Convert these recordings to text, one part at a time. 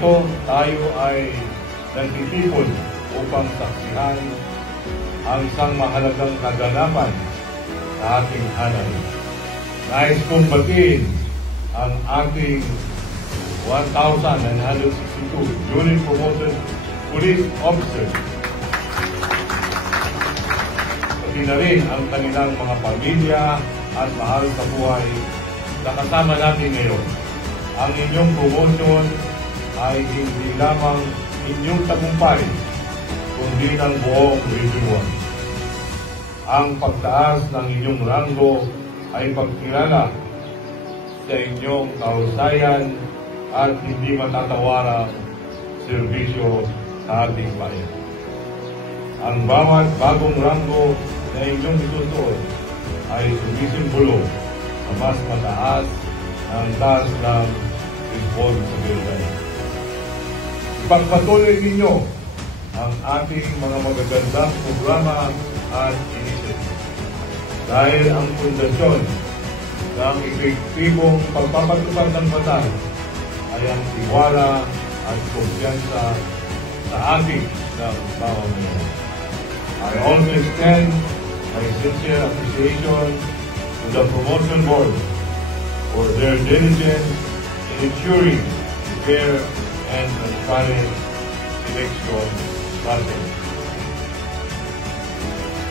Narito tayo ay nagtitipon upang saksihan ang isang mahalagang kaganapan sa ating hanay. Nais kong batiin ang ating 1,962 newly promoted police officers. Pati na rin ang kanilang mga pamilya at mahal sa buhay na kasama natin ngayon. Ang inyong promotion ay hindi lamang inyong tagumpay, kundi ng buong Region 1. Ang pagtaas ng inyong ranggo ay pagkilala sa inyong kahusayan at hindi matatawarang serbisyo sa ating bayan. Ang bawat bagong ranggo na inyong itutuon ay sumisimbolo sa mas mataas na antas ng responsibilidad. Ipagpatuloy ninyo ang ating mga magagandang programa at initiative. Dahil ang pundasyon ng epektibong pagpapatupad ng batas ay ang tiwala at kumpiyansa sa ating ng pamamayan. I also extend my sincere appreciation to the Promotion Board for their diligence in ensuring the fair and transparent selection process.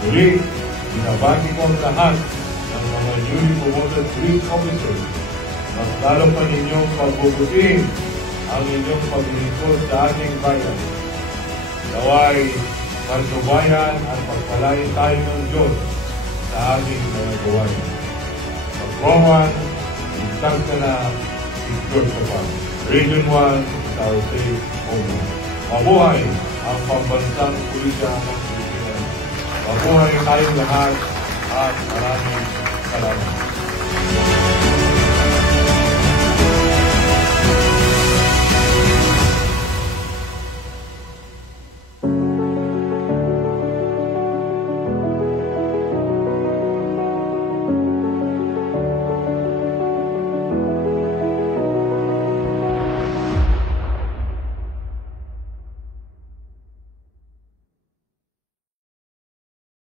Muli, binabati ko ang lahat ng mga newly promoted police officers. Mas lalo pa ninyong pagbubutin ang inyong paglilingkod sa ating bayan. Naway, pagsubayan at pagpalain tayo ng Diyos sa ating mga gawain. Pag-Roman, ligtas ka na, secure ka pa. Region 1, our safe home. Mabuhay ang pambansang pulisya ng Pilipinas. Mabuhay tayong lahat at maraming salamat.